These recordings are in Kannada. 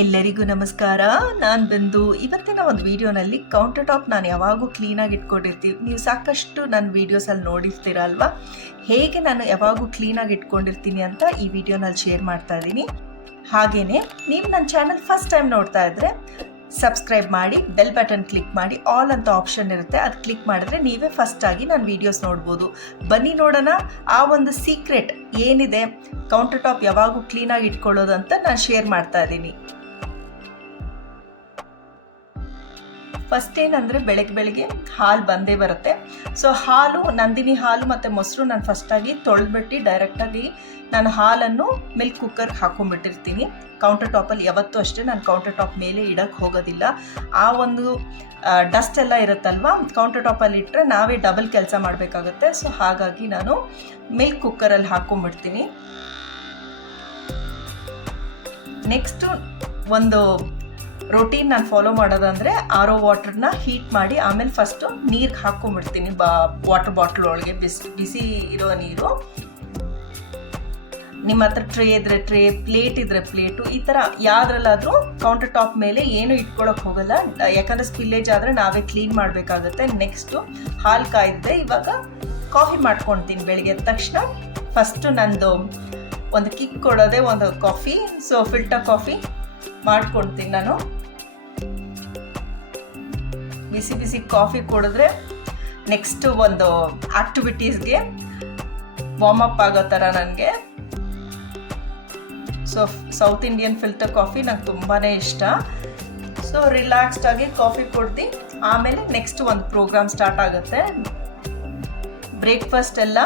ಎಲ್ಲರಿಗೂ ನಮಸ್ಕಾರ. ನಾನು ಬಂದು ಇವತ್ತಿನ ಒಂದು ವಿಡಿಯೋನಲ್ಲಿ ಕೌಂಟರ್ ಟಾಪ್ ನಾನು ಯಾವಾಗೂ ಕ್ಲೀನಾಗಿ ಇಟ್ಕೊಂಡಿರ್ತೀವಿ. ನೀವು ಸಾಕಷ್ಟು ನನ್ನ ವೀಡಿಯೋಸಲ್ಲಿ ನೋಡಿರ್ತೀರ ಅಲ್ವಾ, ಹೇಗೆ ನಾನು ಯಾವಾಗೂ ಕ್ಲೀನಾಗಿ ಇಟ್ಕೊಂಡಿರ್ತೀನಿ ಅಂತ ಈ ವಿಡಿಯೋನಲ್ಲಿ ಶೇರ್ ಮಾಡ್ತಾ ಇದ್ದೀನಿ. ಹಾಗೆಯೇ ನೀವು ನನ್ನ ಚಾನಲ್ ಫಸ್ಟ್ ಟೈಮ್ ನೋಡ್ತಾ ಇದ್ದರೆ ಸಬ್ಸ್ಕ್ರೈಬ್ ಮಾಡಿ, ಬೆಲ್ ಬಟನ್ ಕ್ಲಿಕ್ ಮಾಡಿ, ಆಲ್ ಅಂತ ಆಪ್ಷನ್ ಇರುತ್ತೆ, ಅದು ಕ್ಲಿಕ್ ಮಾಡಿದ್ರೆ ನೀವೇ ಫಸ್ಟಾಗಿ ನನ್ನ ವೀಡಿಯೋಸ್ ನೋಡ್ಬೋದು. ಬನ್ನಿ ನೋಡೋಣ ಆ ಒಂದು ಸೀಕ್ರೆಟ್ ಏನಿದೆ ಕೌಂಟರ್ ಟಾಪ್ ಯಾವಾಗೂ ಕ್ಲೀನಾಗಿ ಇಟ್ಕೊಳ್ಳೋದು ಅಂತ ನಾನು ಶೇರ್ ಮಾಡ್ತಾ ಇದ್ದೀನಿ. ಫಸ್ಟ್ ಏನಂದರೆ ಬೆಳಗ್ಗೆ ಹಾಲು ಬಂದೇ ಬರುತ್ತೆ. ಸೊ ಹಾಲು, ನಂದಿನಿ ಹಾಲು ಮತ್ತು ಮೊಸರು ನಾನು ಫಸ್ಟಾಗಿ ತೊಳೆದ್ಬಿಟ್ಟು ಡೈರೆಕ್ಟಾಗಿ ನಾನು ಹಾಲನ್ನು ಮಿಲ್ಕ್ ಕುಕ್ಕರ್ಗೆ ಹಾಕೊಂಡ್ಬಿಟ್ಟಿರ್ತೀನಿ. ಕೌಂಟರ್ ಟಾಪಲ್ಲಿ ಯಾವತ್ತೂ ಅಷ್ಟೇ ನಾನು ಕೌಂಟರ್ ಟಾಪ್ ಮೇಲೆ ಇಡೋಕ್ಕೆ ಹೋಗೋದಿಲ್ಲ. ಆ ಒಂದು ಡಸ್ಟ್ ಎಲ್ಲ ಇರುತ್ತಲ್ವ, ಕೌಂಟರ್ ಟಾಪಲ್ಲಿ ಇಟ್ಟರೆ ನಾವೇ ಡಬಲ್ ಕೆಲಸ ಮಾಡಬೇಕಾಗುತ್ತೆ. ಸೊ ಹಾಗಾಗಿ ನಾನು ಮಿಲ್ಕ್ ಕುಕ್ಕರಲ್ಲಿ ಹಾಕೊಂಡ್ಬಿಡ್ತೀನಿ. ನೆಕ್ಸ್ಟು ಒಂದು ರೊಟೀನ್ ನಾನು ಫಾಲೋ ಮಾಡೋದಂದರೆ ಆರ್ ಒ ವಾಟ್ರನ್ನ ಹೀಟ್ ಮಾಡಿ ಆಮೇಲೆ ಫಸ್ಟು ನೀರಿಗೆ ಹಾಕ್ಕೊಂಬಿಡ್ತೀನಿ. ವಾಟರ್ ಬಾಟ್ಲ್ ಒಳಗೆ ಬಿಸಿ ಇರೋ ನೀರು. ನಿಮ್ಮ ಹತ್ರ ಟ್ರೇ ಇದ್ದರೆ ಟ್ರೇ, ಪ್ಲೇಟ್ ಇದ್ದರೆ ಪ್ಲೇಟು, ಈ ಥರ ಯಾವುದ್ರಲ್ಲಾದರೂ ಕೌಂಟರ್ ಟಾಪ್ ಮೇಲೆ ಏನು ಇಟ್ಕೊಳ್ಳೋಕೆ ಹೋಗಲ್ಲ, ಯಾಕಂದರೆ ಸ್ಪಿಲ್ಲೇಜ್ ಆದರೆ ನಾವೇ ಕ್ಲೀನ್ ಮಾಡಬೇಕಾಗುತ್ತೆ. ನೆಕ್ಸ್ಟು ಹಾಲು ಕಾಯಿದೆ. ಇವಾಗ ಕಾಫಿ ಮಾಡ್ಕೊಳ್ತೀನಿ ಬೆಳಗ್ಗೆ ಎದ್ದ ತಕ್ಷಣ. ಫಸ್ಟು ನಂದು ಒಂದು ಕಿಕ್ ಕೊಡೋದೇ ಒಂದು ಕಾಫಿ. ಸೊ ಫಿಲ್ಟರ್ ಕಾಫಿ ಮಾಡ್ಕೊಳ್ತೀನಿ ನಾನು. ಬಿಸಿ ಬಿಸಿ ಕಾಫಿ ಕುಡಿದ್ರೆ ನೆಕ್ಸ್ಟು ಒಂದು ಆಕ್ಟಿವಿಟೀಸ್ಗೆ ವಾರ್ಮಪ್ ಆಗೋ ಥರ ನನಗೆ. So south Indian filter coffee ನಂಗೆ ತುಂಬಾ ಇಷ್ಟ. ಸೊ ರಿಲ್ಯಾಕ್ಸ್ಡ್ ಆಗಿ ಕಾಫಿ ಕುಡ್ದು ಆಮೇಲೆ ನೆಕ್ಸ್ಟ್ ಒಂದು ಪ್ರೋಗ್ರಾಮ್ ಸ್ಟಾರ್ಟ್ ಆಗುತ್ತೆ. ಬ್ರೇಕ್ಫಾಸ್ಟ್ ಎಲ್ಲ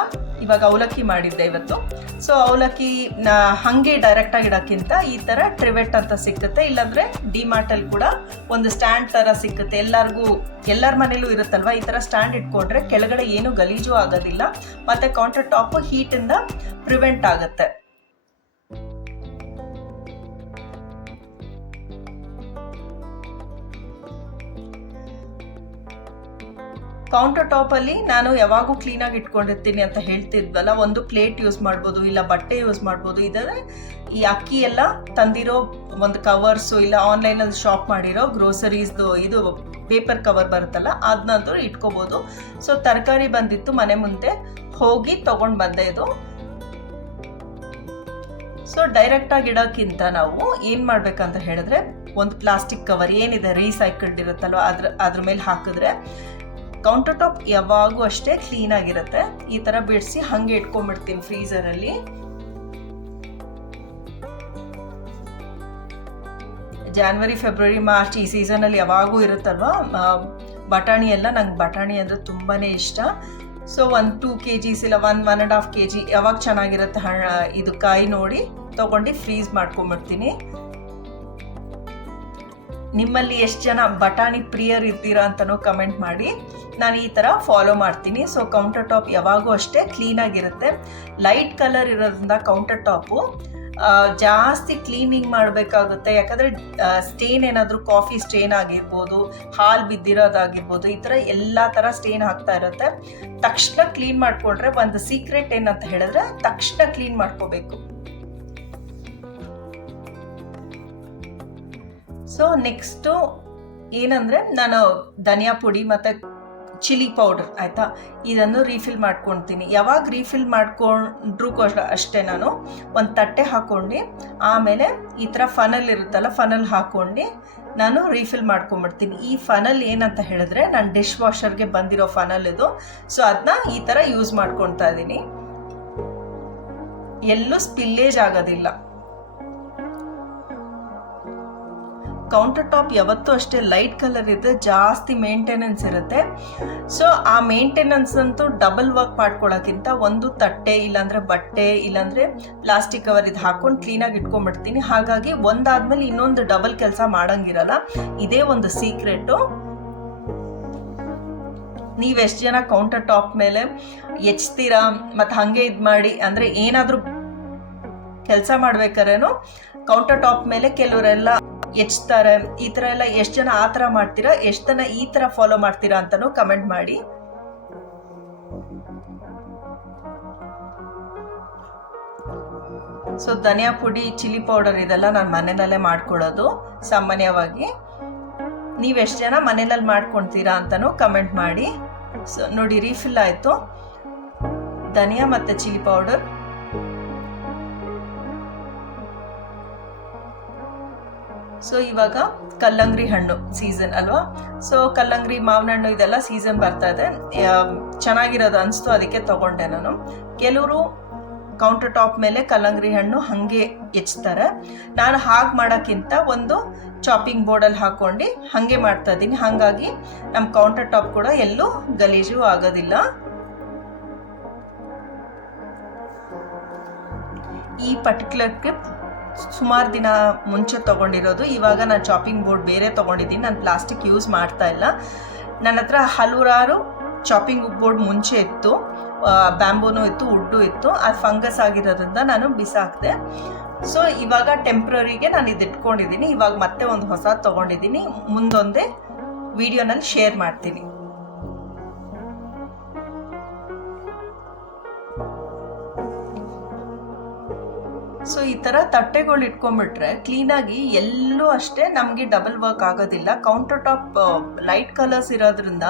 ಇವಾಗ ಅವಲಕ್ಕಿ ಮಾಡಿದ್ದೆ ಇವತ್ತು. ಸೊ ಅವಲಕ್ಕಿ ಹಾಗೆ ಡೈರೆಕ್ಟಾಗಿ ಇಡೋಕ್ಕಿಂತ ಈ ಥರ ಟ್ರಿವೆಟ್ ಅಂತ ಸಿಕ್ಕುತ್ತೆ, ಇಲ್ಲಾಂದರೆ ಡಿಮಾರ್ಟಲ್ಲಿ ಕೂಡ ಒಂದು ಸ್ಟ್ಯಾಂಡ್ ಥರ ಸಿಕ್ಕುತ್ತೆ. ಎಲ್ಲರ ಮನೇಲೂ ಇರುತ್ತಲ್ವ, ಈ ಥರ ಸ್ಟ್ಯಾಂಡ್ ಇಟ್ಕೊಂಡ್ರೆ ಕೆಳಗಡೆ ಏನೂ ಗಲೀಜು ಆಗೋದಿಲ್ಲ ಮತ್ತು ಕೌಂಟರ್ ಟಾಪು ಹೀಟಿಂದ ಪ್ರಿವೆಂಟ್ ಆಗುತ್ತೆ. ಕೌಂಟರ್ ಟಾಪಲ್ಲಿ ನಾನು ಯಾವಾಗೂ ಕ್ಲೀನಾಗಿ ಇಟ್ಕೊಂಡಿರ್ತೀನಿ ಅಂತ ಹೇಳ್ತಿದ್ವಲ್ಲ, ಒಂದು ಪ್ಲೇಟ್ ಯೂಸ್ ಮಾಡ್ಬೋದು, ಇಲ್ಲ ಬಟ್ಟೆ ಯೂಸ್ ಮಾಡ್ಬೋದು. ಇದರ ಈ ಅಕ್ಕಿ ಎಲ್ಲ ತಂದಿರೋ ಒಂದು ಕವರ್ಸು, ಇಲ್ಲ ಆನ್ಲೈನಲ್ಲಿ ಶಾಪ್ ಮಾಡಿರೋ ಗ್ರೋಸರೀಸ್ದು ಇದು ಪೇಪರ್ ಕವರ್ ಬರುತ್ತಲ್ಲ, ಅದನ್ನಂತೂ ಇಟ್ಕೋಬೋದು. ಸೊ ತರಕಾರಿ ಬಂದಿತ್ತು ಮನೆ ಮುಂದೆ, ಹೋಗಿ ತೊಗೊಂಡು ಬಂದೆ ಇದು. ಸೊ ಡೈರೆಕ್ಟಾಗಿ ಇಡೋಕ್ಕಿಂತ ನಾವು ಏನು ಮಾಡಬೇಕಂತ ಹೇಳಿದ್ರೆ, ಒಂದು ಪ್ಲಾಸ್ಟಿಕ್ ಕವರ್ ಏನಿದೆ ರೀಸೈಕಲ್ಡ್ ಇರುತ್ತಲ್ವ ಅದ್ರ ಮೇಲೆ ಹಾಕಿದ್ರೆ ಕೌಂಟರ್ ಟಾಪ್ ಯಾವಾಗೂ ಅಷ್ಟೇ ಕ್ಲೀನಾಗಿರುತ್ತೆ. ಈ ಥರ ಬಿಡಿಸಿ ಹಾಗೆ ಇಟ್ಕೊಂಡ್ಬಿಡ್ತೀನಿ ಫ್ರೀಸರಲ್ಲಿ. ಜಾನ್ವರಿ, ಫೆಬ್ರವರಿ, ಮಾರ್ಚ್ ಈ ಸೀಸನಲ್ಲಿ ಯಾವಾಗೂ ಇರುತ್ತಲ್ವ ಬಟಾಣಿ ಎಲ್ಲ. ನಂಗೆ ಬಟಾಣಿ ಅಂದರೆ ತುಂಬಾ ಇಷ್ಟ. ಸೊ 1-2 kgs ಇಲ್ಲ 1-1.5 kg ಯಾವಾಗ ಚೆನ್ನಾಗಿರುತ್ತೆ ಇದು ಕಾಯಿ ನೋಡಿ ತೊಗೊಂಡು ಫ್ರೀಸ್ ಮಾಡ್ಕೊಂಬಿಡ್ತೀನಿ. ನಿಮ್ಮಲ್ಲಿ ಎಷ್ಟು ಜನ ಬಟಾಣಿ ಪ್ರಿಯರ್ ಇರ್ತೀರಾ ಅಂತಲೂ ಕಮೆಂಟ್ ಮಾಡಿ. ನಾನು ಈ ಥರ ಫಾಲೋ ಮಾಡ್ತೀನಿ. ಸೊ ಕೌಂಟರ್ ಟಾಪ್ ಯಾವಾಗೂ ಅಷ್ಟೇ ಕ್ಲೀನಾಗಿರುತ್ತೆ. ಲೈಟ್ ಕಲರ್ ಇರೋದ್ರಿಂದ ಕೌಂಟರ್ ಟಾಪು ಜಾಸ್ತಿ ಕ್ಲೀನಿಂಗ್ ಮಾಡಬೇಕಾಗುತ್ತೆ. ಯಾಕಂದರೆ ಸ್ಟೇನ್ ಏನಾದರೂ ಕಾಫಿ ಸ್ಟೇನ್ ಆಗಿರ್ಬೋದು, ಹಾಲು ಬಿದ್ದಿರೋದಾಗಿರ್ಬೋದು, ಈ ಥರ ಎಲ್ಲ ಥರ ಸ್ಟೇನ್ ಆಗ್ತಾ ಇರುತ್ತೆ. ತಕ್ಷಣ ಕ್ಲೀನ್ ಮಾಡಿಕೊಂಡ್ರೆ ಒಂದು ಸೀಕ್ರೆಟ್ ಏನಂತ ಹೇಳಿದ್ರೆ ತಕ್ಷಣ ಕ್ಲೀನ್ ಮಾಡ್ಕೋಬೇಕು. ಸೊ ನೆಕ್ಸ್ಟು ಏನಂದರೆ ನಾನು ಧನಿಯಾ ಪುಡಿ ಮತ್ತು ಚಿಲ್ಲಿ ಪೌಡರ್ ಆಯಿತಾ, ಇದನ್ನು ರೀಫಿಲ್ ಮಾಡ್ಕೊಳ್ತೀನಿ. ಯಾವಾಗ ರೀಫಿಲ್ ಮಾಡ್ಕೊಂಡ್ರೂ ಅಷ್ಟೇ ನಾನು ಒಂದು ತಟ್ಟೆ ಹಾಕ್ಕೊಂಡು ಆಮೇಲೆ ಈ ಥರ ಫನಲ್ ಇರುತ್ತಲ್ಲ, ಫನಲ್ ಹಾಕ್ಕೊಂಡು ನಾನು ರೀಫಿಲ್ ಮಾಡ್ಕೊಂಬಿಡ್ತೀನಿ. ಈ ಫನಲ್ ಏನಂತ ಹೇಳಿದ್ರೆ ನಾನು ಡಿಶ್ ವಾಷರ್ಗೆ ಬಂದಿರೋ ಫನಲ್ ಇದು. ಸೊ ಅದನ್ನ ಈ ಥರ ಯೂಸ್ ಮಾಡ್ಕೊಳ್ತಾ ಇದ್ದೀನಿ. ಎಲ್ಲೂ ಸ್ಪಿಲ್ಲೇಜ್ ಆಗೋದಿಲ್ಲ. ಕೌಂಟರ್ ಟಾಪ್ ಯಾವತ್ತೂ ಅಷ್ಟೇ ಲೈಟ್ ಕಲರ್ ಇದ್ದರೆ ಜಾಸ್ತಿ ಮೇಂಟೆನೆನ್ಸ್ ಇರುತ್ತೆ. ಸೊ ಆ ಮೇಂಟೆನೆನ್ಸ್ ಅಂತೂ ಡಬಲ್ ವರ್ಕ್ ಮಾಡ್ಕೊಳ್ಳೋಕ್ಕಿಂತ ಒಂದು ತಟ್ಟೆ, ಇಲ್ಲಾಂದರೆ ಬಟ್ಟೆ, ಇಲ್ಲಾಂದರೆ ಪ್ಲಾಸ್ಟಿಕ್ ಕವರ್ ಇದು ಹಾಕ್ಕೊಂಡು ಕ್ಲೀನಾಗಿ ಇಟ್ಕೊಂಡ್ಬಿಡ್ತೀನಿ. ಹಾಗಾಗಿ ಒಂದಾದ್ಮೇಲೆ ಇನ್ನೊಂದು ಡಬಲ್ ಕೆಲಸ ಮಾಡೋಂಗಿರಲ್ಲ. ಇದೇ ಒಂದು ಸೀಕ್ರೆಟು. ನೀವೆಷ್ಟು ಜನ ಕೌಂಟರ್ ಟಾಪ್ ಮೇಲೆ ಎಚ್ತೀರಾ ಮತ್ತು ಹಾಗೆ ಇದು ಮಾಡಿ, ಅಂದರೆ ಏನಾದರೂ ಕೆಲಸ ಮಾಡ್ಬೇಕಾದ್ರೇನು ಕೌಂಟರ್ ಟಾಪ್ ಮೇಲೆ ಕೆಲವರೆಲ್ಲ ಎಚ್ತಾರೆ. ಈ ಥರ ಎಲ್ಲ ಎಷ್ಟು ಜನ ಆ ಥರ ಮಾಡ್ತೀರಾ, ಎಷ್ಟು ಜನ ಈ ಥರ ಫಾಲೋ ಮಾಡ್ತೀರಾ ಅಂತಲೂ ಕಮೆಂಟ್ ಮಾಡಿ. ಸೊ ಧನಿಯಾ ಪುಡಿ, ಚಿಲ್ಲಿ ಪೌಡರ್ ಇದೆಲ್ಲ ನಾನು ಮನೆಯಲ್ಲೇ ಮಾಡ್ಕೊಳ್ಳೋದು ಸಾಮಾನ್ಯವಾಗಿ. ನೀವೆಷ್ಟು ಜನ ಮನೆಯಲ್ಲಿ ಮಾಡ್ಕೊಳ್ತೀರಾ ಅಂತಲೂ ಕಮೆಂಟ್ ಮಾಡಿ. ಸೊ ನೋಡಿ, ರೀಫಿಲ್ ಆಯಿತು ಧನಿಯಾ ಮತ್ತು ಚಿಲ್ಲಿ ಪೌಡರ್. ಸೊ ಇವಾಗ ಕಲ್ಲಂಗಡಿ ಹಣ್ಣು ಸೀಸನ್ ಅಲ್ವಾ, ಸೊ ಕಲ್ಲಂಗಡಿ, ಮಾವಿನ ಹಣ್ಣು ಇದೆಲ್ಲ ಸೀಸನ್ ಬರ್ತಾ ಇದೆ. ಚೆನ್ನಾಗಿರೋದು ಅನಿಸ್ತು, ಅದಕ್ಕೆ ತಗೊಂಡೆ ನಾನು. ಕೆಲವರು ಕೌಂಟರ್ ಟಾಪ್ ಮೇಲೆ ಕಲ್ಲಂಗಡಿ ಹಣ್ಣು ಹಾಗೆ ಹೆಚ್ಚ್ತಾರೆ. ನಾನು ಹಾಗೆ ಮಾಡೋಕ್ಕಿಂತ ಒಂದು ಚಾಪಿಂಗ್ ಬೋರ್ಡಲ್ಲಿ ಹಾಕ್ಕೊಂಡು ಹಾಗೆ ಮಾಡ್ತಾ ಇದ್ದೀನಿ. ಹಾಗಾಗಿ ನಮ್ಮ ಕೌಂಟರ್ ಟಾಪ್ ಕೂಡ ಎಲ್ಲೂ ಗಲೀಜು ಆಗೋದಿಲ್ಲ. ಈ ಪರ್ಟಿಕ್ಯುಲರ್ ಕ್ಲಿಪ್ ಸುಮಾರು ದಿನ ಮುಂಚೆ ತೊಗೊಂಡಿರೋದು. ಇವಾಗ ನಾನು ಚಾಪಿಂಗ್ ಬೋರ್ಡ್ ಬೇರೆ ತೊಗೊಂಡಿದ್ದೀನಿ, ನಾನು ಪ್ಲಾಸ್ಟಿಕ್ ಯೂಸ್ ಮಾಡ್ತಾ ಇಲ್ಲ. ನನ್ನ ಹತ್ರ ಹಲವಾರು ಚಾಪಿಂಗ್ ಬೋರ್ಡ್ ಮುಂಚೆ ಇತ್ತು, ಬ್ಯಾಂಬೂನು ಇತ್ತು, ವುಡ್ಡು ಇತ್ತು. ಅದು ಫಂಗಸ್ ಆಗಿರೋದ್ರಿಂದ ನಾನು ಬಿಸಾಕಿದೆ. ಸೊ ಇವಾಗ ಟೆಂಪ್ರರಿಗೆ ನಾನು ಇದು ಇಟ್ಕೊಂಡಿದ್ದೀನಿ. ಇವಾಗ ಮತ್ತೆ ಒಂದು ಹೊಸ ತೊಗೊಂಡಿದ್ದೀನಿ, ಮುಂದೊಂದೇ ವಿಡಿಯೋನಲ್ಲಿ ಶೇರ್ ಮಾಡ್ತೀನಿ. ಸೊ ಈ ಥರ ತಟ್ಟೆಗಳು ಇಟ್ಕೊಂಡ್ಬಿಟ್ರೆ ಕ್ಲೀನಾಗಿ ಎಲ್ಲೂ ಅಷ್ಟೇ ನಮಗೆ ಡಬಲ್ ವರ್ಕ್ ಆಗೋದಿಲ್ಲ. ಕೌಂಟರ್ ಟಾಪ್ ಲೈಟ್ ಕಲರ್ಸ್ ಇರೋದ್ರಿಂದ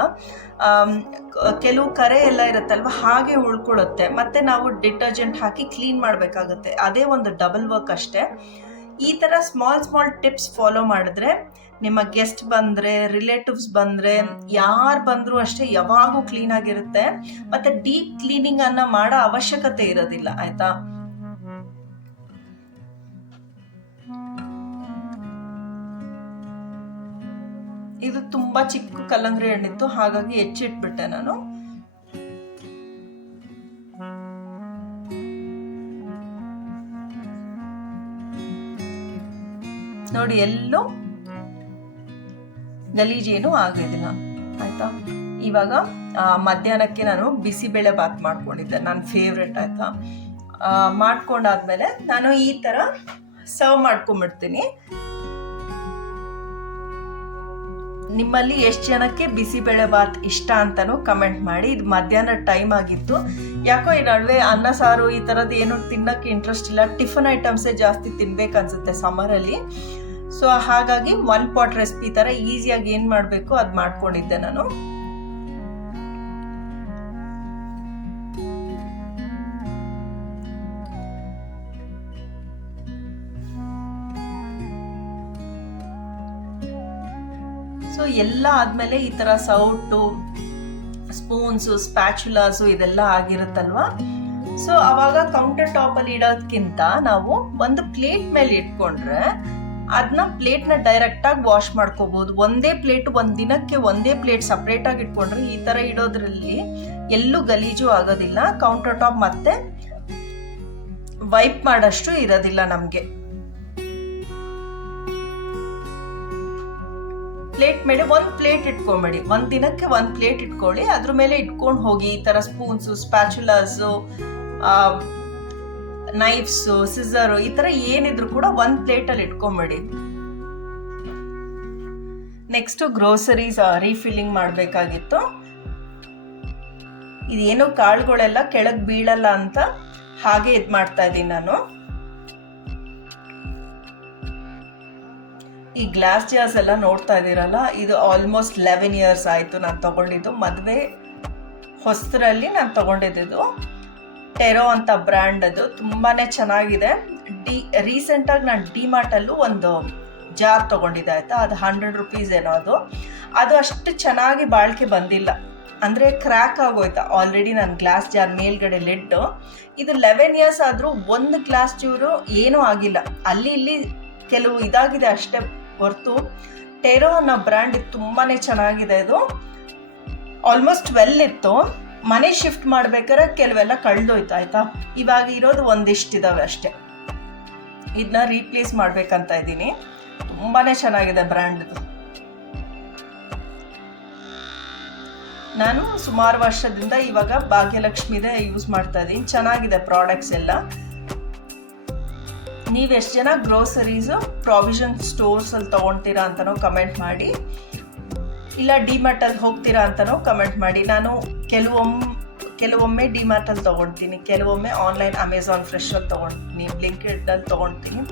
ಕೆಲವು ಕರೆ ಎಲ್ಲ ಇರುತ್ತಲ್ವ, ಹಾಗೆ ಉಳ್ಕೊಳ್ಳುತ್ತೆ. ಮತ್ತು ನಾವು ಡಿಟರ್ಜೆಂಟ್ ಹಾಕಿ ಕ್ಲೀನ್ ಮಾಡಬೇಕಾಗುತ್ತೆ, ಅದೇ ಒಂದು ಡಬಲ್ ವರ್ಕ್ ಅಷ್ಟೇ. ಈ ಥರ ಸ್ಮಾಲ್ ಟಿಪ್ಸ್ ಫಾಲೋ ಮಾಡಿದ್ರೆ ನಿಮ್ಮ ಗೆಸ್ಟ್ ಬಂದರೆ, ರಿಲೇಟಿವ್ಸ್ ಬಂದರೆ, ಯಾರು ಬಂದರೂ ಅಷ್ಟೇ ಯಾವಾಗೂ ಕ್ಲೀನಾಗಿರುತ್ತೆ. ಮತ್ತು ಡೀಪ್ ಕ್ಲೀನಿಂಗನ್ನು ಮಾಡೋ ಅವಶ್ಯಕತೆ ಇರೋದಿಲ್ಲ, ಆಯಿತಾ. ಇದು ತುಂಬ ಚಿಕ್ಕ ಕಲ್ಲಂಗಡಿ ಹಣ್ಣಿತ್ತು, ಹಾಗಾಗಿ ಹೆಚ್ಚಿಟ್ಬಿಟ್ಟೆ ನಾನು. ನೋಡಿ, ಎಲ್ಲೂ ಗಲೀಜೇನು ಆಗೋದಿಲ್ಲ, ಆಯ್ತಾ. ಇವಾಗ ಮಧ್ಯಾಹ್ನಕ್ಕೆ ನಾನು ಬಿಸಿಬೇಳೆ ಬಾತ್ ಮಾಡ್ಕೊಂಡಿದ್ದೆ, ನನ್ನ ಫೇವ್ರೆಟ್, ಆಯ್ತಾ. ಮಾಡ್ಕೊಂಡಾದ್ಮೇಲೆ ನಾನು ಈ ಥರ ಸರ್ವ್ ಮಾಡ್ಕೊಂಡ್ಬಿಡ್ತೀನಿ. ನಿಮ್ಮಲ್ಲಿ ಎಷ್ಟು ಜನಕ್ಕೆ ಬಿಸಿಬೇಳೆ ಬಾತ್ ಇಷ್ಟ ಅಂತಲೂ ಕಮೆಂಟ್ ಮಾಡಿ. ಇದು ಮಧ್ಯಾಹ್ನ ಟೈಮ್ ಆಗಿತ್ತು, ಯಾಕೋ ಈ ನಡುವೆ ಅನ್ನ ಸಾರು ಈ ಥರದ್ದು ಏನು ತಿನ್ನೋಕ್ಕೆ ಇಂಟ್ರೆಸ್ಟ್ ಇಲ್ಲ, ಟಿಫನ್ ಐಟಮ್ಸೇ ಜಾಸ್ತಿ ತಿನ್ಬೇಕನ್ಸುತ್ತೆ ಸಮ್ಮರಲ್ಲಿ. ಸೊ ಹಾಗಾಗಿ 1 ಪಾಟ್ ರೆಸಿಪಿ ಥರ ಈಸಿಯಾಗಿ ಏನು ಮಾಡಬೇಕು ಅದು ಮಾಡ್ಕೊಂಡಿದ್ದೆ ನಾನು. ಸೊ ಎಲ್ಲ ಆದಮೇಲೆ ಈ ಥರ ಸೌಟು, ಸ್ಪೂನ್ಸು, ಸ್ಪ್ಯಾಚುಲಾಸು ಇದೆಲ್ಲ ಆಗಿರುತ್ತಲ್ವ. ಸೊ ಆವಾಗ ಕೌಂಟರ್ ಟಾಪಲ್ಲಿ ಇಡೋದಕ್ಕಿಂತ ನಾವು ಒಂದು ಪ್ಲೇಟ್ ಮೇಲೆ ಇಟ್ಕೊಂಡ್ರೆ ಅದನ್ನ ಪ್ಲೇಟ್ನ ಡೈರೆಕ್ಟಾಗಿ ವಾಶ್ ಮಾಡ್ಕೋಬೋದು. ಒಂದೇ ಪ್ಲೇಟ್, ಒಂದು ದಿನಕ್ಕೆ ಒಂದೇ ಪ್ಲೇಟ್ ಸಪ್ರೇಟಾಗಿ ಇಟ್ಕೊಂಡ್ರೆ ಈ ಥರ ಇಡೋದ್ರಲ್ಲಿ ಎಲ್ಲೂ ಗಲೀಜು ಆಗೋದಿಲ್ಲ. ಕೌಂಟರ್ ಟಾಪ್ ಮತ್ತೆ ವೈಪ್ ಮಾಡೋಷ್ಟು ಇರೋದಿಲ್ಲ ನಮಗೆ. ಪ್ಲೇಟ್ ಮೇಲೆ ಒಂದು ಪ್ಲೇಟ್ ಇಟ್ಕೊಂಬೇಡಿ, ಒಂದು ದಿನಕ್ಕೆ ಒಂದು ಪ್ಲೇಟ್ ಇಟ್ಕೊಳ್ಳಿ, ಅದ್ರ ಮೇಲೆ ಇಟ್ಕೊಂಡು ಹೋಗಿ. ಈ ಥರ ಸ್ಪೂನ್ಸು, ಸ್ಪ್ಯಾಚುಲಾಸು, ನೈಫ್ಸು, ಸಿಸರು, ಈ ಥರ ಏನಿದ್ರು ಕೂಡ ಒಂದು ಪ್ಲೇಟಲ್ಲಿ ಇಟ್ಕೊಂಬೇಡಿ. ನೆಕ್ಸ್ಟು ಗ್ರೋಸರೀಸ್ ರೀಫಿಲ್ಲಿಂಗ್ ಮಾಡಬೇಕಾಗಿತ್ತು. ಇದೇನು ಕಾಳುಗಳೆಲ್ಲ ಕೆಳಗೆ ಬೀಳಲ್ಲ ಅಂತ ಹಾಗೆ ಇದು ಮಾಡ್ತಾ ಇದ್ದೀನಿ ನಾನು. ಈ ಗ್ಲಾಸ್ ಜಾರ್ಸ್ ಎಲ್ಲ ನೋಡ್ತಾ ಇದ್ದೀರಲ್ಲ, ಇದು ಆಲ್ಮೋಸ್ಟ್ 11 years ಆಯಿತು ನಾನು ತೊಗೊಂಡಿದ್ದು. ಮದುವೆ ಹೊಸರಲ್ಲಿ ನಾನು ತೊಗೊಂಡಿದ್ದು. ಟೆರೋ ಅಂತ ಬ್ರ್ಯಾಂಡ್, ಅದು ತುಂಬಾ ಚೆನ್ನಾಗಿದೆ. ರೀಸೆಂಟಾಗಿ ನಾನು ಡಿಮಾರ್ಟಲ್ಲೂ ಒಂದು ಜಾರ್ ತೊಗೊಂಡಿದ್ದೆ, ಆಯಿತಾ. ಅದು 100 rupees ಏನೋ. ಅದು ಅಷ್ಟು ಚೆನ್ನಾಗಿ ಬಾಳಿಕೆ ಬಂದಿಲ್ಲ, ಅಂದರೆ ಕ್ರ್ಯಾಕ್ ಆಗೋಯ್ತಾ ಆಲ್ರೆಡಿ ನನ್ನ ಗ್ಲಾಸ್ ಜಾರ್ ಮೇಲ್ಗಡೆ ಲಿಡ್ಡು. ಇದು 11 years ಆದರೂ ಒಂದು ಗ್ಲಾಸ್ ಚೂರು ಏನೂ ಆಗಿಲ್ಲ, ಅಲ್ಲಿ ಇಲ್ಲಿ ಕೆಲವು ಇದಾಗಿದೆ ಅಷ್ಟೇ ಹೊರತು. ಟೆರೋ ಅನ್ನೋ ಬ್ರ್ಯಾಂಡ್ ತುಂಬಾ ಚೆನ್ನಾಗಿದೆ. ಇದು ಆಲ್ಮೋಸ್ಟ್ 12 ಇತ್ತು. ಮನೆ ಶಿಫ್ಟ್ ಮಾಡ್ಬೇಕಾದ್ರೆ ಕೆಲವೆಲ್ಲ ಕಳೆದೋಯ್ತು, ಆಯಿತಾ. ಇವಾಗ ಇರೋದು ಒಂದಿಷ್ಟಿದ್ದಾವೆ ಅಷ್ಟೇ. ಇದನ್ನ ರೀಪ್ಲೇಸ್ ಮಾಡ್ಬೇಕಂತ ಇದ್ದೀನಿ. ತುಂಬಾ ಚೆನ್ನಾಗಿದೆ ಬ್ರ್ಯಾಂಡ್ದು. ನಾನು ಸುಮಾರು ವರ್ಷದಿಂದ ಇವಾಗ ಭಾಗ್ಯಲಕ್ಷ್ಮಿದೇ ಯೂಸ್ ಮಾಡ್ತಾ ಇದ್ದೀನಿ. ಚೆನ್ನಾಗಿದೆ ಪ್ರಾಡಕ್ಟ್ಸ್ ಎಲ್ಲ. ನೀವೆಷ್ಟು ಜನ ಗ್ರೋಸರೀಸು ಪ್ರಾವಿಷನ್ ಸ್ಟೋರ್ಸಲ್ಲಿ ತೊಗೊಳ್ತೀರಾ ಅಂತಲೂ ಕಮೆಂಟ್ ಮಾಡಿ, ಇಲ್ಲ ಡಿಮಾರ್ಟಲ್ಲಿ ಹೋಗ್ತೀರಾ ಅಂತಲೂ ಕಮೆಂಟ್ ಮಾಡಿ. ನಾನು ಕೆಲವೊಮ್ಮೆ ಡಿಮಾರ್ಟಲ್ಲಿ ತೊಗೊಳ್ತೀನಿ, ಕೆಲವೊಮ್ಮೆ ಆನ್ಲೈನ್ ಅಮೆಝಾನ್ ಫ್ರೆಶಲ್ಲಿ ತೊಗೊಳ್ತೀನಿ, ಬ್ಲಿಂಕಿಟಲ್ಲಿ ತೊಗೊಳ್ತೀನಿ.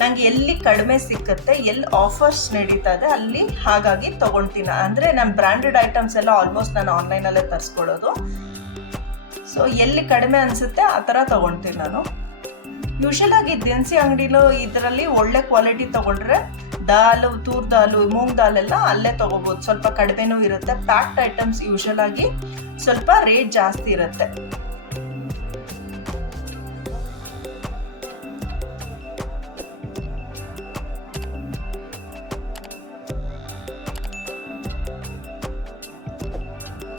ನನಗೆ ಎಲ್ಲಿ ಕಡಿಮೆ ಸಿಕ್ಕತ್ತೆ, ಎಲ್ಲಿ ಆಫರ್ಸ್ ನಡೀತದೆ ಅಲ್ಲಿ ಹಾಗಾಗಿ ತೊಗೊಳ್ತೀನಿ. ಅಂದರೆ ನಾನು ಬ್ರ್ಯಾಂಡೆಡ್ ಐಟಮ್ಸ್ ಎಲ್ಲ ಆಲ್ಮೋಸ್ಟ್ ನಾನು ಆನ್ಲೈನಲ್ಲೇ ತರಿಸ್ಕೊಳ್ಳೋದು. ಸೊ ಎಲ್ಲಿ ಕಡಿಮೆ ಅನಿಸುತ್ತೆ ಆ ಥರ ತೊಗೊಳ್ತೀನಿ ನಾನು. ಯೂಶಲಾಗಿ ದಿನಸಿ ಅಂಗಡಿಲೂ ಇದರಲ್ಲಿ ಒಳ್ಳೆ ಕ್ವಾಲಿಟಿ ತೊಗೊಂಡ್ರೆ ದಾಲು, ತೂರ್ ದಾಲು, ಮೂಂಗ್ ದಾಲ್ ಎಲ್ಲ ಅಲ್ಲೇ ತೊಗೋಬೋದು. ಸ್ವಲ್ಪ ಕಡಿಮೆನೂ ಇರುತ್ತೆ. ಪ್ಯಾಕ್ಡ್ ಐಟಮ್ಸ್ ಯೂಶಲಾಗಿ ಸ್ವಲ್ಪ ರೇಟ್ ಜಾಸ್ತಿ ಇರುತ್ತೆ.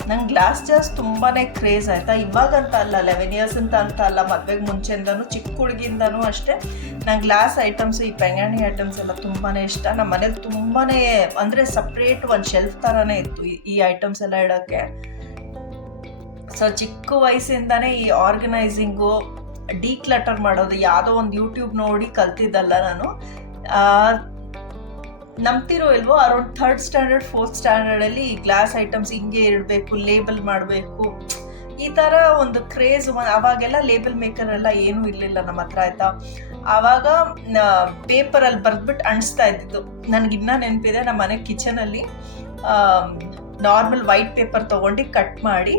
ನಂಗೆ ಗ್ಲಾಸ್ ಜಾರ್ಸ್ ತುಂಬಾ ಕ್ರೇಜ್ ಆಯಿತಾ. ಇವಾಗಂತ ಅಲ್ಲ, 11 ಇಯರ್ಸ್ ಅಂತ ಅಲ್ಲ, ಮದುವೆಗೆ ಮುಂಚೆಯಿಂದನೂ, ಚಿಕ್ಕ ಹುಡುಗಿಂದನೂ ಅಷ್ಟೇ ನಂಗೆ ಗ್ಲಾಸ್ ಐಟಮ್ಸ್, ಈ ಪೆಂಗಾಣಿ ಐಟಮ್ಸ್ ಎಲ್ಲ ತುಂಬಾ ಇಷ್ಟ. ನಮ್ಮ ಮನೇಲಿ ತುಂಬಾ ಅಂದರೆ ಸಪ್ರೇಟ್ ಒಂದು ಶೆಲ್ಫ್ ಥರನೇ ಇತ್ತು ಈ ಐಟಮ್ಸ್ ಎಲ್ಲ ಇಡೋಕ್ಕೆ. ಸೊ ಚಿಕ್ಕ ವಯಸ್ಸಿಂದನೇ ಈ ಆರ್ಗನೈಸಿಂಗು, ಡಿಕ್ಲಟರ್ ಮಾಡೋದು ಯಾವುದೋ ಒಂದು ಯೂಟ್ಯೂಬ್ ನೋಡಿ ಕಲ್ತಿದ್ದಲ್ಲ ನಾನು. ನಂಬ್ತಿರೋ ಇಲ್ವೋ, ಅರೌಂಡ್ 3rd ಸ್ಟ್ಯಾಂಡರ್ಡ್ 4th ಸ್ಟ್ಯಾಂಡರ್ಡಲ್ಲಿ ಈ ಗ್ಲಾಸ್ ಐಟಮ್ಸ್ ಹಿಂಗೆ ಇಡಬೇಕು, ಲೇಬಲ್ ಮಾಡಬೇಕು, ಈ ಥರ ಒಂದು ಕ್ರೇಜ್. ಅವಾಗೆಲ್ಲ ಲೇಬಲ್ ಮೇಕರ್ ಎಲ್ಲ ಏನೂ ಇರಲಿಲ್ಲ ನಮ್ಮ ಹತ್ರ ಆಯಿತಾ. ಆವಾಗ ಪೇಪರಲ್ಲಿ ಬರೆದ್ಬಿಟ್ಟು ಅಂಟಿಸ್ತಾ ಇದ್ದಿದ್ದು. ನನಗಿನ್ನ ನೆನಪಿದೆ, ನಮ್ಮ ಮನೆ ಕಿಚನಲ್ಲಿ ನಾರ್ಮಲ್ ವೈಟ್ ಪೇಪರ್ ತೊಗೊಂಡು ಕಟ್ ಮಾಡಿ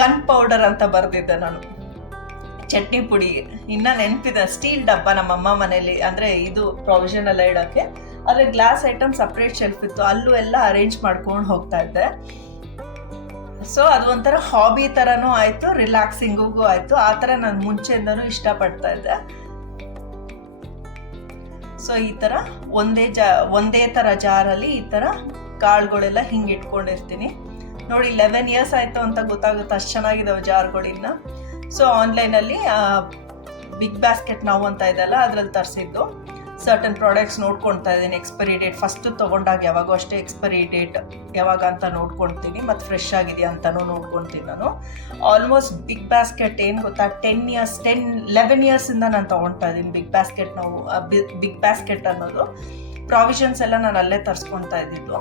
ಗನ್ ಪೌಡರ್ ಅಂತ ಬರೆದಿದ್ದೆ ನಾನು, ಚಟ್ನಿ ಪುಡಿ. ಇನ್ನ ನೆನಪಿದೆ, ಸ್ಟೀಲ್ ಡಬ್ಬ ನಮ್ಮಮ್ಮ ಮನೇಲಿ, ಅಂದರೆ ಇದು ಪ್ರಾವಿಷನ್ ಎಲ್ಲ ಇಡೋಕ್ಕೆ. ಆದರೆ ಗ್ಲಾಸ್ ಐಟಮ್ ಸಪ್ರೇಟ್ ಶೆಲ್ಫ್ ಇತ್ತು, ಅಲ್ಲೂ ಎಲ್ಲ ಅರೇಂಜ್ ಮಾಡ್ಕೊಂಡು ಹೋಗ್ತಾ ಇದ್ದೆ. ಸೊ ಅದು ಒಂಥರ ಹಾಬಿ ಥರನೂ ಆಯಿತು, ರಿಲ್ಯಾಕ್ಸಿಂಗಿಗೂ ಆಯಿತು. ಆ ಥರ ನಾನು ಮುಂಚೆಯಿಂದನೂ ಇಷ್ಟಪಡ್ತಾ ಇದ್ದೆ. ಸೊ ಈ ಥರ ಒಂದೇ ಥರ ಜಾರಲ್ಲಿ ಈ ಥರ ಕಾಳುಗಳೆಲ್ಲ ಹಿಂಗೆ ಇಟ್ಕೊಂಡಿರ್ತೀನಿ ನೋಡಿ. 11 ಇಯರ್ಸ್ ಆಯಿತು ಅಂತ ಗೊತ್ತಾಗುತ್ತೆ, ಅಷ್ಟು ಚೆನ್ನಾಗಿದ್ದಾವೆ ಜಾರ್ಗಳಿನ್ನ. ಸೊ ಆನ್ಲೈನಲ್ಲಿ ಬಿಗ್ ಬಾಸ್ಕೆಟ್ ನಾವು ಅಂತ ಇದೆಲ್ಲ ಅದರಲ್ಲಿ ತರಿಸಿದ್ದು. ಸರ್ಟನ್ ಪ್ರಾಡಕ್ಟ್ಸ್ ನೋಡ್ಕೊಳ್ತಾ ಇದ್ದೀನಿ. ಎಕ್ಸ್ಪೈರಿ ಡೇಟ್ ಫಸ್ಟು ತೊಗೊಂಡಾಗ ಯಾವಾಗೂ ಅಷ್ಟೇ ಎಕ್ಸ್ಪೈರಿ ಡೇಟ್ ಯಾವಾಗ ಅಂತ ನೋಡ್ಕೊಳ್ತೀನಿ, ಮತ್ತು ಫ್ರೆಶ್ ಆಗಿದೆಯಾ ಅಂತಲೂ ನೋಡ್ಕೊಳ್ತೀನಿ ನಾನು. ಆಲ್ಮೋಸ್ಟ್ ಬಿಗ್ ಬಾಸ್ಕೆಟ್ ಏನು ಗೊತ್ತಾ, 11 ಇಯರ್ಸಿಂದ ನಾನು ತೊಗೊಳ್ತಾ ಇದ್ದೀನಿ ಬಿಗ್ ಬಾಸ್ಕೆಟ್ ಅನ್ನೋದು. ಪ್ರಾವಿಷನ್ಸ್ ಎಲ್ಲ ನಾನು ಅಲ್ಲೇ ತರಿಸ್ಕೊಳ್ತಾ ಇದ್ದಿದ್ದು.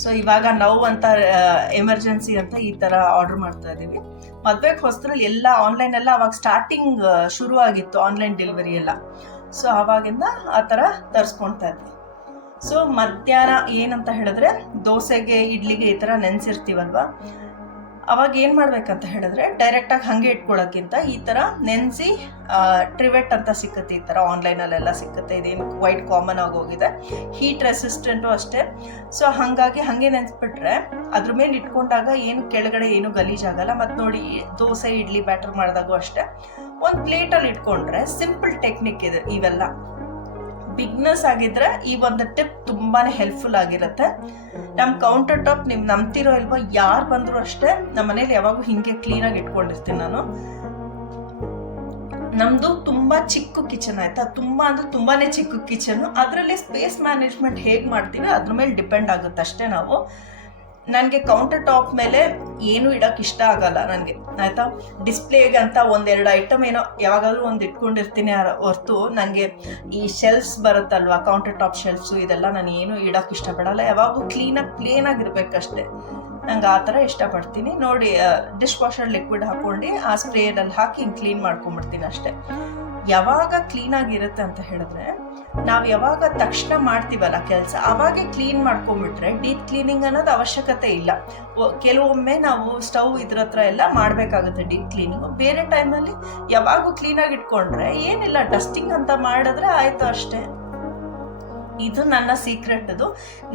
ಸೊ ಇವಾಗ ನಾವು ಅಂತ ಎಮರ್ಜೆನ್ಸಿ ಅಂತ ಈ ಥರ ಆರ್ಡರ್ ಮಾಡ್ತಾ ಇದ್ದೀವಿ. ಮದುವೆಗೆ ಹೊಸದ್ರಲ್ಲಿ ಎಲ್ಲ ಆನ್ಲೈನ್ ಎಲ್ಲ ಅವಾಗ ಸ್ಟಾರ್ಟಿಂಗ್ ಶುರು ಆಗಿತ್ತು, ಆನ್ಲೈನ್ ಡೆಲಿವರಿ ಎಲ್ಲ. ಸೊ ಆವಾಗಿಂದ ಆ ಥರ ತರಿಸ್ಕೊಳ್ತಾ ಇದ್ವಿ. ಸೊ ಮಧ್ಯಾಹ್ನ ಏನಂತ ಹೇಳಿದ್ರೆ, ದೋಸೆಗೆ ಇಡ್ಲಿಗೆ ಈ ಥರ ನೆನೆಸಿರ್ತೀವಲ್ವ, ಅವಾಗ ಏನು ಮಾಡ್ಬೇಕಂತ ಹೇಳಿದ್ರೆ ಡೈರೆಕ್ಟಾಗಿ ಹಾಗೆ ಇಟ್ಕೊಳ್ಳೋಕ್ಕಿಂತ ಈ ಥರ ನೆನೆಸಿ, ಟ್ರಿವೆಟ್ ಅಂತ ಸಿಕ್ಕುತ್ತೆ, ಈ ಥರ ಆನ್ಲೈನಲ್ಲೆಲ್ಲ ಸಿಕ್ಕುತ್ತೆ. ಇದೇನು ವೈಟ್ ಕಾಮನ್ ಆಗಿ ಹೋಗಿದೆ. ಹೀಟ್ ರೆಸಿಸ್ಟೆಂಟು ಅಷ್ಟೇ. ಸೊ ಹಾಗಾಗಿ ಹಾಗೆ ನೆನೆಸ್ಬಿಟ್ರೆ ಅದ್ರ ಮೇಲೆ ಇಟ್ಕೊಂಡಾಗ ಏನು ಕೆಳಗಡೆ ಏನು ಗಲೀಜಾಗಲ್ಲ. ಮತ್ತು ನೋಡಿ, ದೋಸೆ ಇಡ್ಲಿ ಬ್ಯಾಟರ್ ಮಾಡಿದಾಗೂ ಅಷ್ಟೇ ಒಂದು ಪ್ಲೇಟಲ್ಲಿ ಇಟ್ಕೊಂಡ್ರೆ, ಸಿಂಪಲ್ ಟೆಕ್ನಿಕ್ ಇದೆ ಇವೆಲ್ಲ. ಬಿಗ್ನೆಸ್ ಆಗಿದ್ರೆ ಈ ಒಂದು ಟಿಪ್ ತುಂಬಾ ಹೆಲ್ಪ್ಫುಲ್ ಆಗಿರುತ್ತೆ. ನಮ್ಮ ಕೌಂಟರ್ ಟಾಪ್ ನೀವು ನಂಬ್ತಿರೋ ಇಲ್ವೋ, ಯಾರು ಬಂದರೂ ಅಷ್ಟೇ ನಮ್ಮ ಮನೇಲಿ ಯಾವಾಗೂ ಹಿಂಗೆ ಕ್ಲೀನಾಗಿ ಇಟ್ಕೊಂಡಿರ್ತೀನಿ ನಾನು. ನಮ್ಮದು ತುಂಬ ಚಿಕ್ಕ ಕಿಚನ್ ಆಯಿತಾ, ತುಂಬಾ ಚಿಕ್ಕ ಕಿಚನು. ಅದರಲ್ಲಿ ಸ್ಪೇಸ್ ಮ್ಯಾನೇಜ್ಮೆಂಟ್ ಹೇಗೆ ಮಾಡ್ತೀವಿ ಅದ್ರ ಮೇಲೆ ಡಿಪೆಂಡ್ ಆಗುತ್ತೆ ಅಷ್ಟೇ. ನಾವು ನನಗೆ ಕೌಂಟರ್ ಟಾಪ್ ಮೇಲೆ ಏನೂ ಇಡೋಕ್ಕೆ ಇಷ್ಟ ಆಗಲ್ಲ ನನಗೆ ಆಯಿತಾ. ಡಿಸ್ಪ್ಲೇಗೆ ಅಂತ 1-2 ಐಟಮ್ ಏನೋ ಯಾವಾಗಾದ್ರೂ ಒಂದು ಇಟ್ಕೊಂಡಿರ್ತೀನಿ ಹೊರತು, ನನಗೆ ಈ ಶೆಲ್ಫ್ಸ್ ಬರುತ್ತಲ್ವ, ಕೌಂಟರ್ ಟಾಪ್ ಶೆಲ್ಫ್ಸು, ಇದೆಲ್ಲ ನಾನು ಏನೂ ಇಡೋಕ್ಕೆ ಇಷ್ಟಪಡಲ್ಲ. ಯಾವಾಗೂ ಕ್ಲೀನಾಗಿ ಪ್ಲೇನಾಗಿರ್ಬೇಕಷ್ಟೆ, ನಂಗೆ ಆ ಥರ ಇಷ್ಟಪಡ್ತೀನಿ ನೋಡಿ. ಡಿಶ್ ವಾಷರ್ ಲಿಕ್ವಿಡ್ ಹಾಕ್ಕೊಂಡು ಆ ಸ್ಪ್ರೇಯಲ್ಲಿ ಹಾಕಿ ಹಿಂಗೆ ಕ್ಲೀನ್ ಮಾಡ್ಕೊಂಬಿಡ್ತೀನಿ ಅಷ್ಟೇ. ಯಾವಾಗ ಕ್ಲೀನಾಗಿರುತ್ತೆ ಅಂತ ಹೇಳಿದ್ರೆ, ನಾವು ಯಾವಾಗ ತಕ್ಷಣ ಮಾಡ್ತೀವಲ್ಲ ಕೆಲಸ, ಆವಾಗೇ ಕ್ಲೀನ್ ಮಾಡ್ಕೊಂಬಿಟ್ರೆ ಡೀಪ್ ಕ್ಲೀನಿಂಗ್ ಅನ್ನೋದು ಅವಶ್ಯಕತೆ ಇಲ್ಲ. ಕೆಲವೊಮ್ಮೆ ನಾವು ಸ್ಟವ್ ಇದ್ರ ಹತ್ರ ಎಲ್ಲ ಮಾಡಬೇಕಾಗುತ್ತೆ ಡೀಪ್ ಕ್ಲೀನಿಂಗು. ಬೇರೆ ಟೈಮಲ್ಲಿ ಯಾವಾಗೂ ಕ್ಲೀನಾಗಿ ಇಟ್ಕೊಂಡ್ರೆ ಏನಿಲ್ಲ, ಡಸ್ಟಿಂಗ್ ಅಂತ ಮಾಡಿದ್ರೆ ಆಯಿತು ಅಷ್ಟೇ. ಇದು ನನ್ನ ಸೀಕ್ರೆಟ್. ಅದು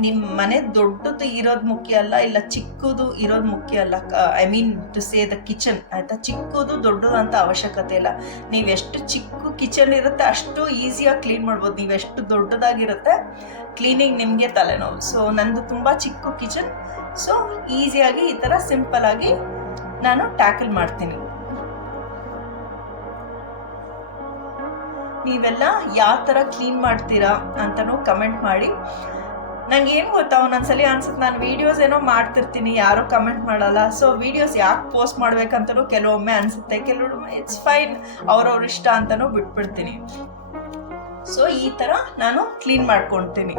ನಿಮ್ಮ ಮನೆ ದೊಡ್ಡದು ಇರೋದು ಮುಖ್ಯ ಅಲ್ಲ, ಇಲ್ಲ ಚಿಕ್ಕದು ಇರೋದು ಮುಖ್ಯ ಅಲ್ಲ. I mean to say the kitchen ಆಯಿತಾ. ಚಿಕ್ಕದು ದೊಡ್ಡದು ಅಂತ ಅವಶ್ಯಕತೆ ಇಲ್ಲ. ನೀವೆಷ್ಟು ಚಿಕ್ಕ ಕಿಚನ್ ಇರುತ್ತೆ ಅಷ್ಟು ಈಸಿಯಾಗಿ ಕ್ಲೀನ್ ಮಾಡ್ಬೋದು. ನೀವೆಷ್ಟು ದೊಡ್ಡದಾಗಿರುತ್ತೆ ಕ್ಲೀನಿಂಗ್ ನಿಮಗೆ ತಲೆನೋವು. ಸೊ ನಂದು ತುಂಬ ಚಿಕ್ಕ ಕಿಚನ್. ಸೊ ಈಸಿಯಾಗಿ ಈ ಥರ ಸಿಂಪಲಾಗಿ ನಾನು ಟ್ಯಾಕಲ್ ಮಾಡ್ತೀನಿ. ನೀವೆಲ್ಲ ಯಾವ ಥರ ಕ್ಲೀನ್ ಮಾಡ್ತೀರಾ ಅಂತಲೂ ಕಮೆಂಟ್ ಮಾಡಿ. ನಂಗೆ ಏನು ಗೊತ್ತಾ, ಒಂದೊಂದ್ಸಲಿ ಅನ್ಸುತ್ತೆ ನಾನು ವೀಡಿಯೋಸ್ ಏನೋ ಮಾಡ್ತಿರ್ತೀನಿ, ಯಾರೂ ಕಮೆಂಟ್ ಮಾಡಲ್ಲ. ಸೊ ವೀಡಿಯೋಸ್ ಯಾಕೆ ಪೋಸ್ಟ್ ಮಾಡ್ಬೇಕಂತಲೂ ಕೆಲವೊಮ್ಮೆ ಅನಿಸುತ್ತೆ, ಕೆಲವೊಮ್ಮೆ ಇಟ್ಸ್ ಫೈನ್, ಅವ್ರವ್ರ ಇಷ್ಟ ಅಂತಲೂ ಬಿಟ್ಬಿಡ್ತೀನಿ. ಸೊ ಈ ಥರ ನಾನು ಕ್ಲೀನ್ ಮಾಡ್ಕೊಳ್ತೀನಿ.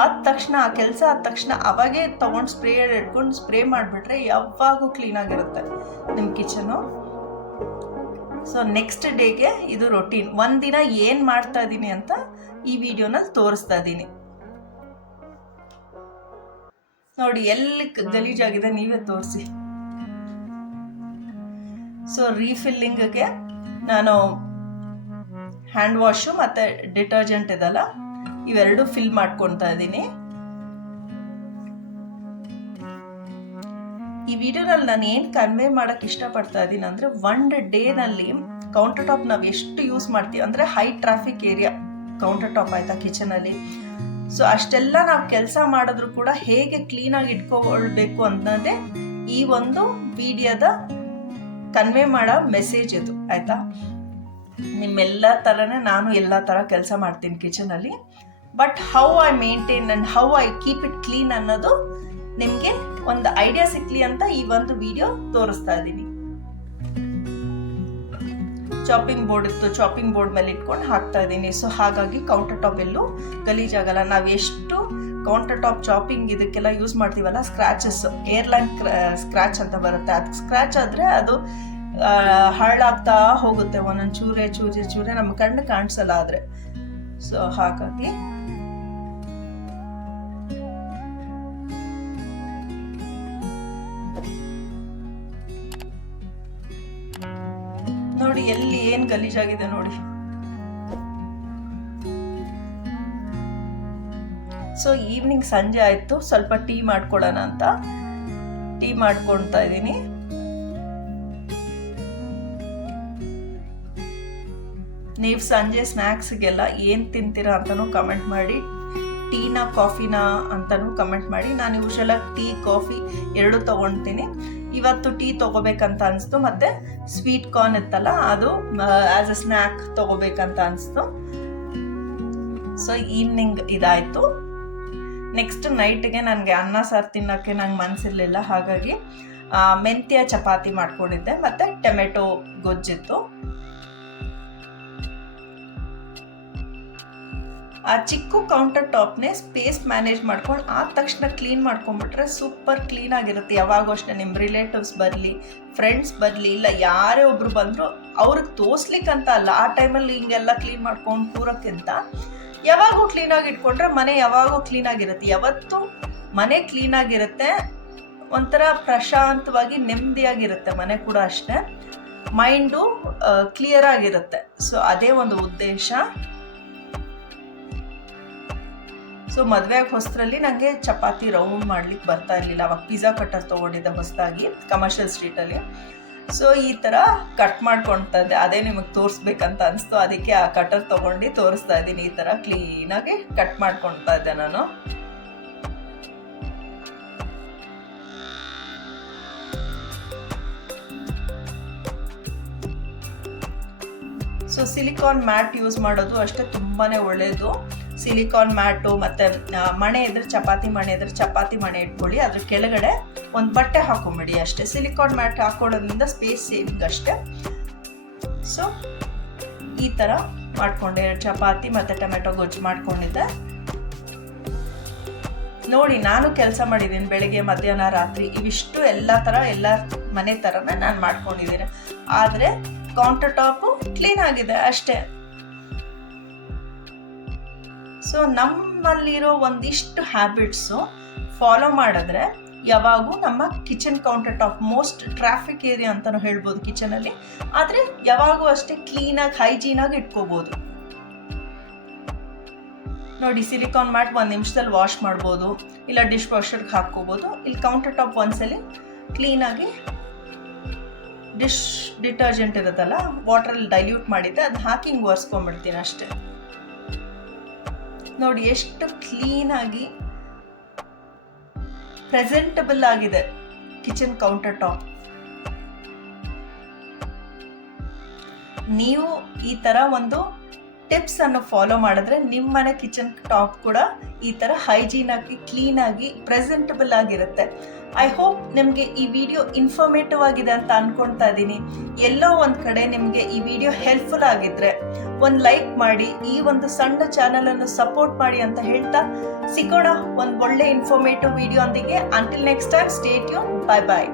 ಆದ ತಕ್ಷಣ ಆ ಕೆಲಸ ಆದ ತಕ್ಷಣ ಅವಾಗೇ ತೊಗೊಂಡು ಸ್ಪ್ರೇ ಹಿಡ್ಕೊಂಡು ಸ್ಪ್ರೇ ಮಾಡಿಬಿಟ್ರೆ ಯಾವಾಗೂ ಕ್ಲೀನಾಗಿರುತ್ತೆ ನಿಮ್ಮ ಕಿಚನು. ಸೊ ನೆಕ್ಸ್ಟ್ ಡೇಗೆ ಇದು ರೊಟೀನ್. ಒಂದಿನ ಏನು ಮಾಡ್ತಾ ಇದ್ದೀನಿ ಅಂತ ಈ ವಿಡಿಯೋನಲ್ಲಿ ತೋರಿಸ್ತಾ ಇದ್ದೀನಿ. ನೋಡಿ ಎಲ್ಲಿ ಗಲೀಜಾಗಿದೆ ನೀವೇ ತೋರಿಸಿ. ಸೊ ರೀಫಿಲ್ಲಿಂಗ್ಗೆ ನಾನು ಹ್ಯಾಂಡ್ ವಾಶು ಮತ್ತು ಡಿಟರ್ಜೆಂಟ್ ಇದಲ್ಲ ಇವೆರಡು ಫಿಲ್ ಮಾಡ್ಕೊತಾ ಇದ್ದೀನಿ. ಈ ವಿಡಿಯೋನಲ್ಲಿ ನಾನು ಏನು ಕನ್ವೆ ಮಾಡೋಕ್ಕೆ ಇಷ್ಟಪಡ್ತಾ ಇದ್ದೀನಿ ಅಂದರೆ, ಒನ್ ಡೇನಲ್ಲಿ ಕೌಂಟರ್ ಟಾಪ್ ನಾವು ಎಷ್ಟು ಯೂಸ್ ಮಾಡ್ತೀವಿ ಅಂದರೆ, high traffic area counter top ಆಯಿತಾ ಕಿಚನಲ್ಲಿ. ಸೊ ಅಷ್ಟೆಲ್ಲ ನಾವು ಕೆಲಸ ಮಾಡಿದ್ರು ಕೂಡ ಹೇಗೆ ಕ್ಲೀನಾಗಿ ಇಟ್ಕೊಳ್ಬೇಕು ಅನ್ನೋದೇ ಈ ಒಂದು ವಿಡಿಯೋದ ಕನ್ವೆ ಮಾಡೋ ಮೆಸೇಜ್ ಇದು ಆಯಿತಾ. ನಿಮ್ಮೆಲ್ಲ ಥರನೇ ನಾನು ಎಲ್ಲ ಥರ ಕೆಲಸ ಮಾಡ್ತೀನಿ ಕಿಚನಲ್ಲಿ. But how I maintain and how I keep it clean ಅನ್ನೋದು ನಿಮಗೆ ಒಂದು ಐಡಿಯಾ ಸಿಕ್ಲಿ ಅಂತ ಈ ಒಂದು ವಿಡಿಯೋ ತೋರಿಸ್ತಾ ಇದ್ದೀನಿ. ಚಾಪಿಂಗ್ ಬೋರ್ಡ್ ಇತ್ತು, ಚಾಪಿಂಗ್ ಬೋರ್ಡ್ ಮೇಲೆ ಇಟ್ಕೊಂಡು ಹಾಕ್ತಾ ಇದ್ದೀನಿ. ಸೊ ಹಾಗಾಗಿ ಕೌಂಟರ್ ಟಾಪ್ ಎಲ್ಲೂ ಗಲೀಜಾಗಲ್ಲ. ನಾವು ಎಷ್ಟು ಕೌಂಟರ್ ಟಾಪ್ ಚಾಪಿಂಗ್ ಇದಕ್ಕೆಲ್ಲ ಯೂಸ್ ಮಾಡ್ತೀವಲ್ಲ, ಸ್ಕ್ರಾಚಸ್, ಏರ್ಲೈನ್ ಸ್ಕ್ರಾಚ್ ಅಂತ ಬರುತ್ತೆ. ಅದು ಸ್ಕ್ರಾಚ್ ಆದರೆ ಅದು ಹಾಳಾಗ್ತಾ ಹೋಗುತ್ತೆ, ಒಂದೊಂದು ಚೂರೆ ಚೂರೆ ಚೂರೆ ನಮ್ಮ ಕಣ್ಣು ಕಾಣಿಸಲ್ಲ ಆದರೆ. ಸೊ ಹಾಗಾಗಿ ನೋಡಿ ಎಲ್ಲಿ ಏನ್ ಗಲೀಜಾಗಿದೆ ನೋಡಿ. ಸೊ ಈವ್ನಿಂಗ್ ಸಂಜೆ ಆಯ್ತು, ಸ್ವಲ್ಪ ಟೀ ಮಾಡ್ಕೊಡೋಣ ಅಂತ ಟೀ ಮಾಡ್ಕೊಳ್ತಾ ಇದ್ದೀನಿ. ನೀವು ಸಂಜೆ ಸ್ನ್ಯಾಕ್ಸ್ಗೆಲ್ಲ ಏನು ತಿಂತೀರಾ ಅಂತಲೂ ಕಮೆಂಟ್ ಮಾಡಿ. ಟೀನಾ ಕಾಫಿನಾ ಅಂತಲೂ ಕಮೆಂಟ್ ಮಾಡಿ. ನಾನು ಯೂಶಲಾಗಿ ಟೀ ಕಾಫಿ ಎರಡೂ ತೊಗೊಳ್ತೀನಿ. ಇವತ್ತು ಟೀ ತೊಗೋಬೇಕಂತ ಅನಿಸ್ತು, ಮತ್ತು ಸ್ವೀಟ್ ಕಾರ್ನ್ ಇತ್ತಲ್ಲ ಅದು ಆ್ಯಸ್ ಅ ಸ್ನ್ಯಾಕ್ ತೊಗೋಬೇಕಂತ ಅನಿಸ್ತು. ಸೊ ಈವ್ನಿಂಗ್ ಇದಾಯಿತು. ನೆಕ್ಸ್ಟ್ ನೈಟ್ಗೆ ನನಗೆ ಅನ್ನ ಸಾರು ತಿನ್ನೋಕ್ಕೆ ನಂಗೆ ಮನಸ್ಸಿರಲಿಲ್ಲ, ಹಾಗಾಗಿ ಮೆಂತ್ಯ ಚಪಾತಿ ಮಾಡ್ಕೊಂಡಿದ್ದೆ ಮತ್ತು ಟೊಮೆಟೊ ಗೊಜ್ಜಿತ್ತು. ಆ ಚಿಕ್ಕ ಕೌಂಟರ್ ಟಾಪ್ನೇ ಸ್ಪೇಸ್ ಮ್ಯಾನೇಜ್ ಮಾಡ್ಕೊಂಡು ಆದ ತಕ್ಷಣ ಕ್ಲೀನ್ ಮಾಡ್ಕೊಂಡ್ಬಿಟ್ರೆ ಸೂಪರ್ ಕ್ಲೀನ್ ಆಗಿರುತ್ತೆ. ಯಾವಾಗೂ ಅಷ್ಟೇ ನಿಮ್ಮ ರಿಲೇಟಿವ್ಸ್ ಬರಲಿ, ಫ್ರೆಂಡ್ಸ್ ಬರಲಿ, ಇಲ್ಲ ಯಾರೇ ಒಬ್ರು ಬಂದರೂ ಅವ್ರಿಗೆ ತೋರಿಸ್ಲಿಕ್ಕಂತ ಅಲ್ಲ, ಆ ಟೈಮಲ್ಲಿ ಹಿಂಗೆಲ್ಲ ಕ್ಲೀನ್ ಮಾಡ್ಕೊಂಡು ಕೂರೋಕ್ಕಿಂತ ಯಾವಾಗೂ ಕ್ಲೀನಾಗಿ ಇಟ್ಕೊಂಡ್ರೆ ಮನೆ ಯಾವಾಗೂ ಕ್ಲೀನಾಗಿರುತ್ತೆ. ಯಾವತ್ತೂ ಮನೆ ಕ್ಲೀನಾಗಿರುತ್ತೆ, ಒಂಥರ ಪ್ರಶಾಂತವಾಗಿ ನೆಮ್ಮದಿಯಾಗಿರುತ್ತೆ ಮನೆ ಕೂಡ ಅಷ್ಟೇ. ಮೈಂಡು ಕ್ಲಿಯರ್ ಆಗಿರುತ್ತೆ. ಸೊ ಅದೇ ಒಂದು ಉದ್ದೇಶ. ಸೊ ಮದುವೆಗೆ ಹೊಸರಲ್ಲಿ ನನಗೆ ಚಪಾತಿ ರೌಂಡ್ ಮಾಡ್ಲಿಕ್ಕೆ ಬರ್ತಾ ಇರಲಿಲ್ಲ. ಅವಾಗ ಪಿಜ್ಜಾ ಕಟ್ಟರ್ ತೊಗೊಂಡಿದ್ದೆ ಹೊಸದಾಗಿ ಕಮರ್ಷಿಯಲ್ ಸ್ಟ್ರೀಟಲ್ಲಿ. ಸೊ ಈ ಥರ ಕಟ್ ಮಾಡ್ಕೊಳ್ತಾ ಇದ್ದೆ, ಅದೇ ನಿಮಗೆ ತೋರಿಸ್ಬೇಕಂತ ಅನಿಸ್ತು, ಅದಕ್ಕೆ ಆ ಕಟರ್ ತೊಗೊಂಡು ತೋರಿಸ್ತಾ ಇದ್ದೀನಿ. ಈ ಥರ ಕ್ಲೀನಾಗಿ ಕಟ್ ಮಾಡ್ಕೊಳ್ತಾ ಇದ್ದೆ ನಾನು. ಸೊ ಸಿಲಿಕಾನ್ ಮ್ಯಾಟ್ ಯೂಸ್ ಮಾಡೋದು ಅಷ್ಟೇ ತುಂಬಾ ಒಳ್ಳೆಯದು. ಸಿಲಿಕಾನ್ ಮ್ಯಾಟು ಮತ್ತು ಮಣೆ ಇದ್ರೆ ಚಪಾತಿ ಮಣೆ ಇಟ್ಕೊಳ್ಳಿ, ಅದ್ರ ಕೆಳಗಡೆ ಒಂದು ಬಟ್ಟೆ ಹಾಕೊಂಬಿಡಿ ಅಷ್ಟೇ. ಸಿಲಿಕಾನ್ ಮ್ಯಾಟ್ ಹಾಕೊಳ್ಳೋದ್ರಿಂದ ಸ್ಪೇಸ್ ಸೇವಿಂಗ್ ಅಷ್ಟೇ. ಸೊ ಈ ಥರ ಮಾಡಿಕೊಂಡೆ, ಚಪಾತಿ ಮತ್ತು ಟೊಮೆಟೊ ಗೊಜ್ಜು ಮಾಡ್ಕೊಂಡಿದ್ದೆ. ನೋಡಿ ನಾನು ಕೆಲಸ ಮಾಡಿದ್ದೀನಿ, ಬೆಳಗ್ಗೆ ಮಧ್ಯಾಹ್ನ ರಾತ್ರಿ ಇವಿಷ್ಟು ಎಲ್ಲ ಮನೆ ಥರನೇ ನಾನು ಮಾಡ್ಕೊಂಡಿದ್ದೀನಿ. ಆದರೆ ಕೌಂಟರ್ ಟಾಪು ಕ್ಲೀನ್ ಆಗಿದೆ ಅಷ್ಟೇ. ಸೊ ನಮ್ಮಲ್ಲಿರೋ ಒಂದಿಷ್ಟು ಹ್ಯಾಬಿಟ್ಸು ಫಾಲೋ ಮಾಡಿದ್ರೆ ಯಾವಾಗೂ ನಮ್ಮ kitchen counter top most traffic area ಅಂತಲೂ ಹೇಳ್ಬೋದು ಕಿಚನಲ್ಲಿ, ಆದರೆ ಯಾವಾಗೂ ಅಷ್ಟೇ ಕ್ಲೀನಾಗಿ ಹೈಜೀನಾಗಿ ಇಟ್ಕೋಬೋದು. ನೋಡಿ ಸಿಲಿಕಾನ್ ಮ್ಯಾಟ್ 1 ನಿಮಿಷದಲ್ಲಿ ವಾಶ್ ಮಾಡ್ಬೋದು, ಇಲ್ಲ ಡಿಶ್ ವಾಷರ್ಗೆ ಹಾಕ್ಕೋಬೋದು. ಇಲ್ಲಿ ಕೌಂಟರ್ ಟಾಪ್ ಒಂದ್ಸಲಿ ಕ್ಲೀನಾಗಿ ಡಿಶ್ ಡಿಟರ್ಜೆಂಟ್ ಇರುತ್ತಲ್ಲ, ವಾಟ್ರಲ್ಲಿ ಡೈಲ್ಯೂಟ್ ಮಾಡಿದ್ದೆ, ಅದು ಹಾಕಿ ಹಿಂಗೆ ಒರೆಸ್ಕೊಂಡ್ಬಿಡ್ತೀನಿ ಅಷ್ಟೇ. ನೋಡಿ ಎಷ್ಟು ಕ್ಲೀನಾಗಿ ಪ್ರೆಸೆಂಟಬಲ್ ಆಗಿದೆ ಕಿಚನ್ ಕೌಂಟರ್ ಟಾಪ್. ನೀವು ಈ ಥರ ಒಂದು ಟಿಪ್ಸನ್ನು ಫಾಲೋ ಮಾಡಿದ್ರೆ ನಿಮ್ಮ ಮನೆ ಕಿಚನ್ ಟಾಪ್ ಕೂಡ ಈ ಥರ ಹೈಜೀನ್ ಆಗಿ ಕ್ಲೀನಾಗಿ ಪ್ರೆಸೆಂಟಬಲ್ ಆಗಿರುತ್ತೆ. ಐ ಹೋಪ್ ನಿಮಗೆ ಈ ವಿಡಿಯೋ ಇನ್ಫಾರ್ಮೇಟಿವ್ ಆಗಿದೆ ಅಂತ ಅನ್ಕೊಳ್ತಾ ಇದ್ದೀನಿ. ಎಲ್ಲೋ ಒಂದು ಕಡೆ ನಿಮಗೆ ಈ ವಿಡಿಯೋ ಹೆಲ್ಪ್ಫುಲ್ ಆಗಿದ್ರೆ ಒಂದು ಲೈಕ್ ಮಾಡಿ, ಈ ಒಂದು ಸಣ್ಣ ಚಾನಲನ್ನು ಸಪೋರ್ಟ್ ಮಾಡಿ ಅಂತ ಹೇಳ್ತಾ ಸಿಗೋಣ ಒಂದು ಒಳ್ಳೆ ಇನ್ಫಾರ್ಮೇಟಿವ್ ವಿಡಿಯೋ ಒಂದಿಗೆ. Until next time, stay tuned, bye ಬಾಯ್.